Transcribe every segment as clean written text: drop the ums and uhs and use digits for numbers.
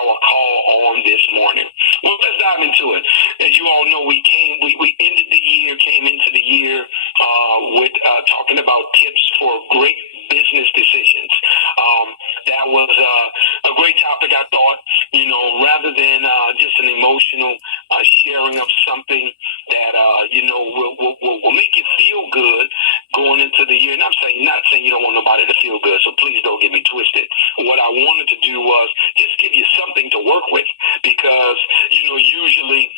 our call on this morning. Well, let's dive into it. As you all know, we ended the year, came into the year with talking about tips for great business decisions. That was a great topic, I thought. Rather than just an emotional sharing of something that will make you feel good going into the year. And not saying you don't want nobody to feel good, so please don't get me twisted. What I wanted to do was just give you something to work with, because usually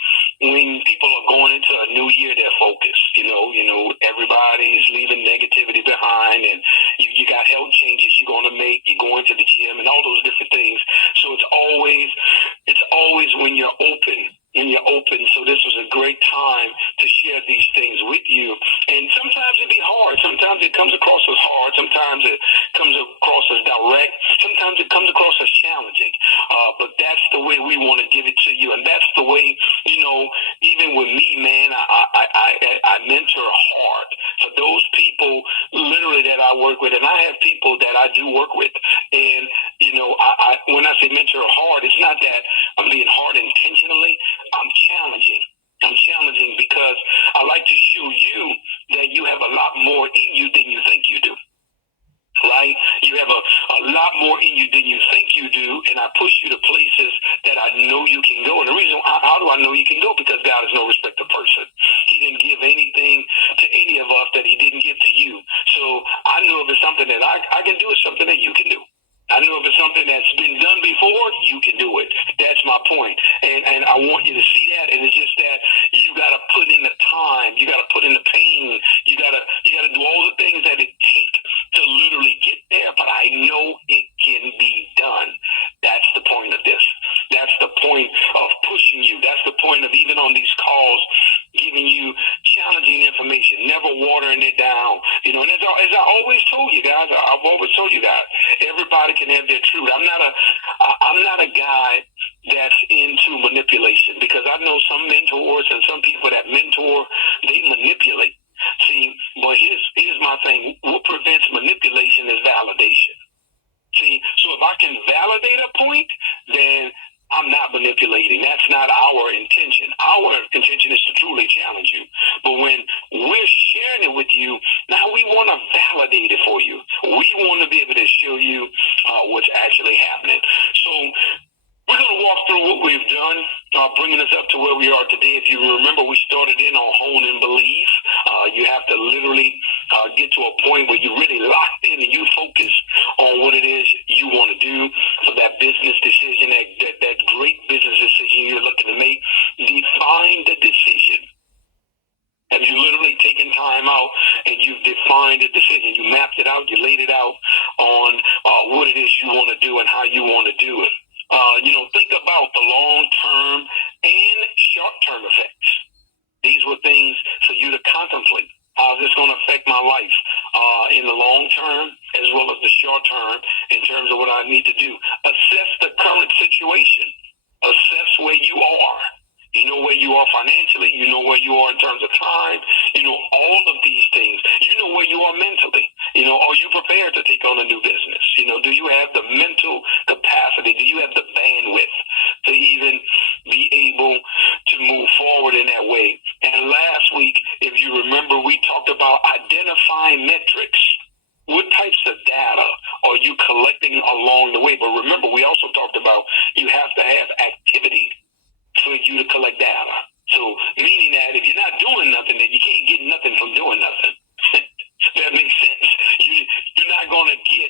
when people are going into a new year, they're focused. Everybody's leaving negativity behind, and you got health changes you're going to make. You're going to the gym and all those different things. So it's always when you're open. So this was a great time to share these things with you. And sometimes it be hard. Sometimes it comes across as hard. Sometimes it comes across as direct. Sometimes it comes across as challenging. But that's the way we want to give it to you. And that's the way, even with me, man, I mentor hard for those people literally that I work with. And I have people that I do work with. And, when I say mentor hard, it's not that I'm being hard intentionally. I'm challenging because I like to show you that you have a lot more in you than you think you do. Right? You have a lot more in you than you think you do, and I push you to places that I know you can go. And the reason, how do I know you can go? Because God is no respecter of person. He didn't give anything to any of us that he didn't give to you. So I know if it's something that I can do, it's something that you can do. I know if it's something that's been done before, you can do it. That's my point. And I want you to see that. And it's just that you got to put in the time. You got to put in the pain. You got to do all the things that it takes to literally get there. But I know it can be done. That's the point of this. That's the point of pushing you. That's the point of even on these calls, giving you challenging information, never watering it down. And as I always told you guys, I've always told you guys, everybody can have their truth. I'm not a guy that's into manipulation, because I know some mentors and some people that mentor, they manipulate. See, but here's my thing. What prevents manipulation is validation. See, so if I can validate a point, then I'm not manipulating. That's not our intention. Our intention is to truly challenge you. But when we're sharing it with you, now we want to validate it for you. We want to be able to show you what's actually happening. So we're going to walk through what we've done, bringing us up to where we are today. If you remember, we started in on hone and believe. You have to literally get to a point where you're really locked in and you focus on what it is you want to do for that business decision, that great business decision you're looking to make. Define the decision. Have you literally taken time out and you've defined the decision? You mapped it out, you laid it out on what it is you want to do and how you want to do it. Think about the long-term and short-term effects. These were things for you to contemplate. How is this going to affect my life in the long term as well as the short term in terms of what I need to do? Assess the current situation. Assess where you are. You know where you are financially. You know where you are in terms of time. All of these things. You know where you are mentally. Are you prepared to take on a new business? Do you have the mental capacity? Do you have the bandwidth to even be able to move forward in that way? And last week, if you remember, we talked about identifying metrics. What types of data are you collecting along the way? But remember, we also talked about you have to have activity for you to collect data. So meaning that if you're not doing nothing, then you can't get nothing from doing nothing. That makes sense. You're not going to get,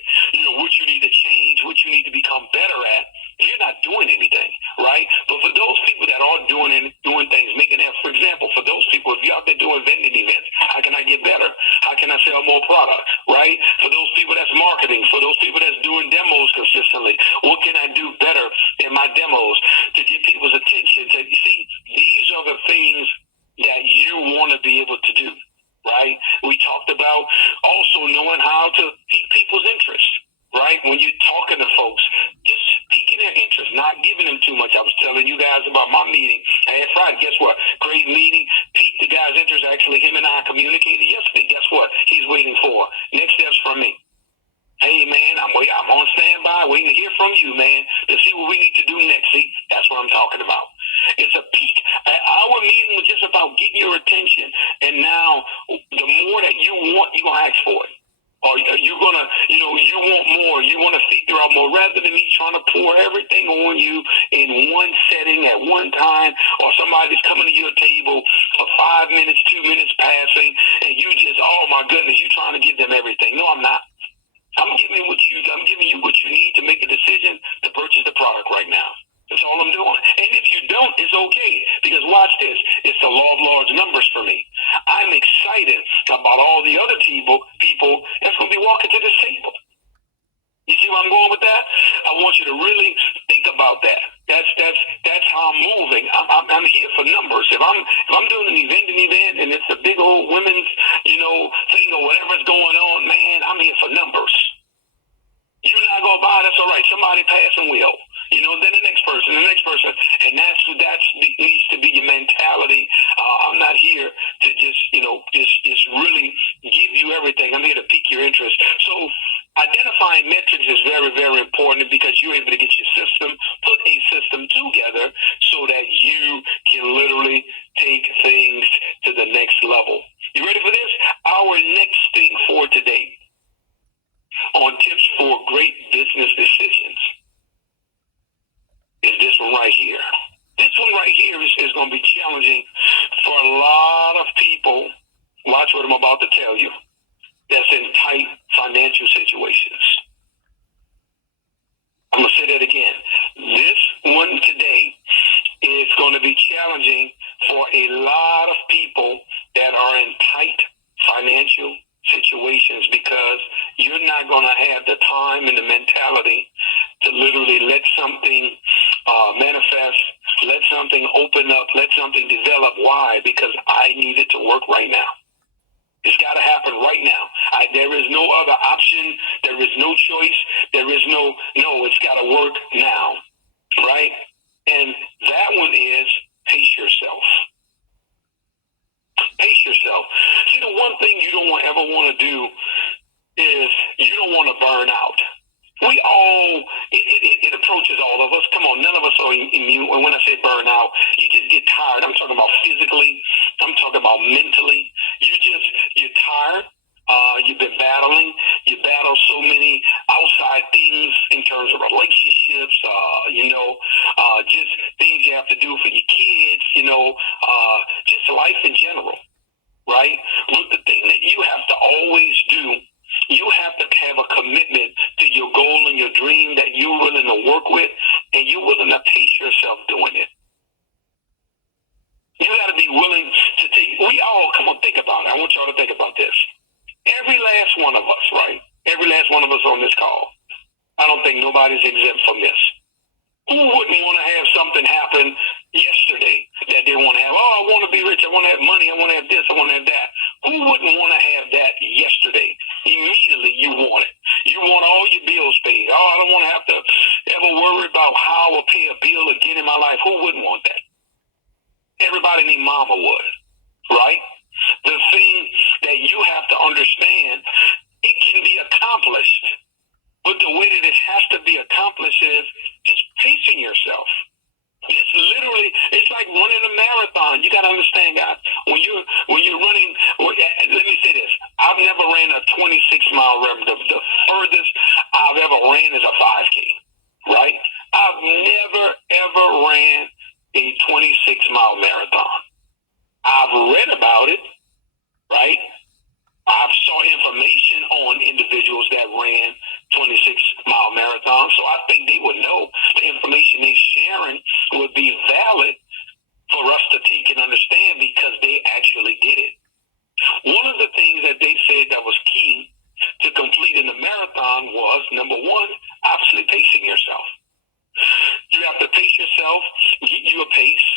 what you need to change, what you need to become better at, if you're not doing anything, right? But for those people that are doing things, making that, for example, for those people, if you're out there doing vending events, how can I get better? How can I sell more product, right? For those people that's marketing, for those people that's doing demos consistently, what can I do better in my demos to get people's attention? See, these are the things that you want to be able to do. Right? We talked about also knowing how to pique people's interest, right? When you're talking to folks, just piquing their interest, not giving them too much. I was telling you guys about my meeting. I had Friday. Guess what? Great meeting. Piqued the guy's interest. Actually, him and I communicated yesterday. Guess what? He's waiting for next steps from me. Hey, man, I'm on standby, waiting to hear from you, man, to see what we need to do next. See, that's what I'm talking about. It's a peak. Our meeting was just about getting your attention, and now the more that you want, you're gonna ask for it. Or you're gonna, you want more. You want to figure out more, rather than me trying to pour everything on you in one setting at one time, or somebody's coming to your table for 5 minutes, 2 minutes passing, and you just, oh my goodness, you trying to give them everything. No, I'm not. I'm giving you what you need to make a decision to purchase the product right now. That's all I'm doing. And if you don't, it's okay. Because watch this. It's the law of large numbers for me. I'm excited about all the other people that's going to be walking to this table. You see where I'm going with that? I want you to really think about that. That's how I'm moving. I'm here for numbers. If I'm doing an event and it's a big old women's thing or whatever's going on, man, I'm here for numbers. You're not gonna buy, that's all right. Somebody passing will. Then the next person, and that needs to be your mentality. I'm not here to just really give you everything. I'm here to pique your interest. So identifying metrics is very, very important, because you're able to get your system, put a system together so that you can literally take things to the next level. You ready for this? Our next thing for today on tips for great business decisions is this one right here. This one right here is going to be challenging for a lot of people. Watch what I'm about to tell you. That's in tight financial situations. I'm going to say that again. This one today is going to be challenging for a lot of people that are in tight financial situations, because you're not going to have the time and the mentality to literally let something manifest, let something open up, let something develop. Why? Because I need it to work right now. It's got to happen right now. There is no other option. There is no choice. There is no, it's got to work now, right? And that one is pace yourself. Pace yourself. See, the one thing you don't ever want to do is you don't want to burn out. It approaches all of us. Come on, none of us are immune. And when I say burn out, you just get tired. I'm talking about physically. I'm talking about mentally. You're tired. You've been battling. You battle so many outside things in terms of relationships, just things you have to do for your kids, just life in general, right? But the thing that you have to always do, you have to have a commitment to your goal and your dream that you're willing to work with, and you're willing to pace yourself doing it. You got to be willing to come on, think about it. I want y'all to think about this. Every last one of us, right? Every last one of us on this call, I don't think nobody's exempt from this. Who wouldn't want to have something happen yesterday that they want to have? Oh, I want to be rich. I want to have money. I want to have this. I want to have that. Who wouldn't want to have that yesterday? Immediately you want it. You want all your bills paid. Oh, I don't want to have to ever worry about how I will pay a bill again in my life. Who wouldn't want that? Everybody named Mama would, right? The thing that you have to understand, it can be accomplished, but the way that it has to be accomplished is just pacing yourself. Just literally, it's like running a marathon. You got to understand, guys, when you're running, let me say this. I've never ran a 26-mile run. The furthest I've ever ran is a 5K, right? I've never, ever ran a 26-mile marathon. I've read about it, right? I saw information on individuals that ran 26-mile marathons, so I think they would know the information they're sharing would be valid for us to take and understand, because they actually did it. One of the things that they said that was key to completing the marathon was, number one, obviously pacing yourself. You have to pace yourself, get you a pace.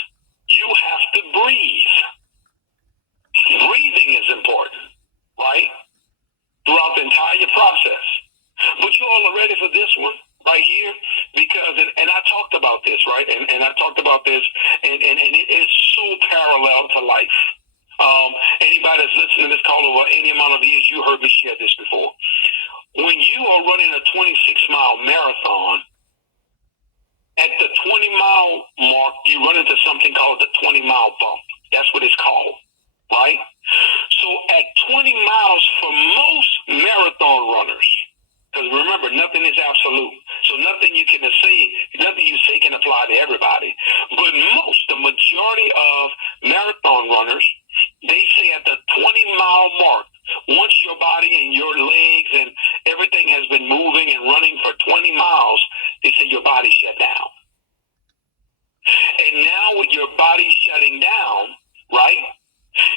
You have to breathe. Breathing is important, right? Throughout the entire process. But you all are ready for this one right here? Because, and I talked about this, right? And I talked about this, and it is so parallel to life. Anybody that's listening to this call over any amount of years, you heard me share this before. when you are running a 26-mile marathon, at the 20-mile mark, you run into something called the 20-mile bump. That's what it's called, right? So at 20 miles for most marathon runners, because remember, nothing is absolute. So nothing you say can apply to everybody. But the majority of marathon runners, they say at the 20-mile mark, once your body and your legs and everything has been moving and running for 20 miles, they say your body shut down. And now with your body shutting down, right,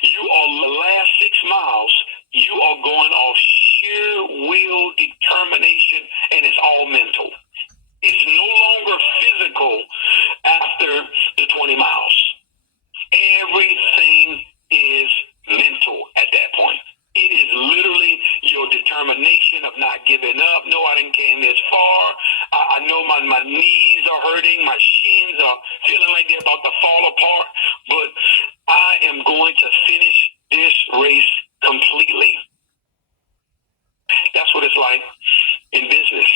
you are the last 6 miles, you are going off sheer will, determination, and it's all mental. It's no longer physical after the 20 miles. Everything is mental at that point. It is literally your determination of not giving up. No, I didn't came this far. I know my knees are hurting. My shins are feeling like they're about to fall apart. But I am going to finish this race completely. That's what it's like in business.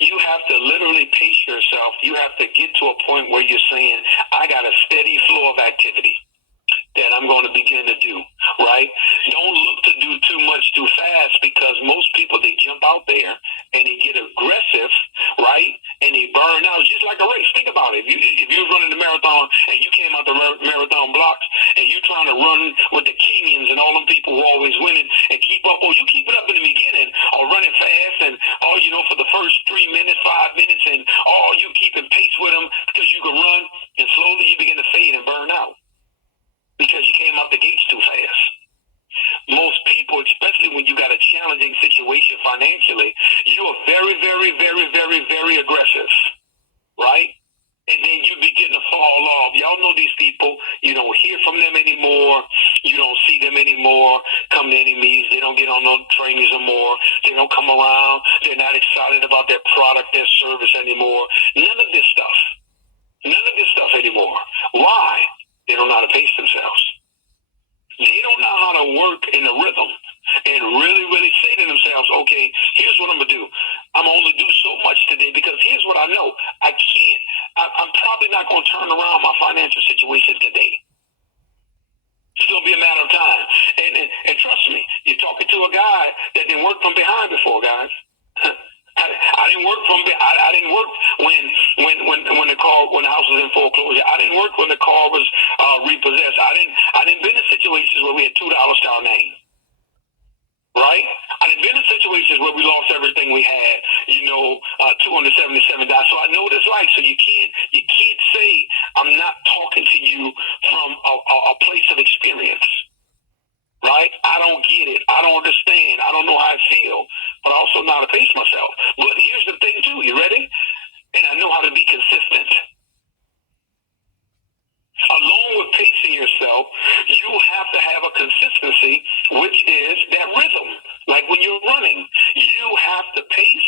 You have to literally pace yourself. You have to get to a point where you're saying, I got a steady flow of activity that I'm going to begin to do, right? Don't look to do too much too fast, because most people, they jump out there and they get aggressive, right? And they burn out, just like a race. Think about it. If you was running the marathon and you came out the marathon blocks and you trying to run with the Kenyans and all them people who are always winning and keep up, or you keep it up in the beginning or running fast and, for the first 3 minutes, 5 minutes, and you keeping pace with them because you can run, and slowly you begin to fade and burn out, because you came out the gates too fast. Most people, especially when you got a challenging situation financially, you are very, very, very, very, very aggressive, right? And then you begin to fall off. Y'all know these people. You don't hear from them anymore. You don't see them anymore. Come to any meetings. They don't get on no trainings anymore. They don't come around. They're not excited about their product, their service anymore. None of this stuff. None of this stuff anymore. Why? They don't know how to pace themselves. They don't know how to work in a rhythm and really, really say to themselves, okay, here's what I'm going to do. I'm going to only do so much today, because here's what I know. I'm probably not going to turn around my financial situation today. It's going to be a matter of time. And trust me, you're talking to a guy that didn't work from behind before, guys. I didn't work when the house was in foreclosure. I didn't work when the car was repossessed. I didn't been in situations where we had $2 to our name, right? I didn't been in situations where we lost everything we had, $277. So I know what it's like. So you can't say I'm not talking to you from a place of experience. Right? I don't get it. I don't understand. I don't know how I feel, but I also know how to pace myself. But here's the thing too. You ready? And I know how to be consistent. Along with pacing yourself, you have to have a consistency, which is that rhythm. Like when you're running, you have to pace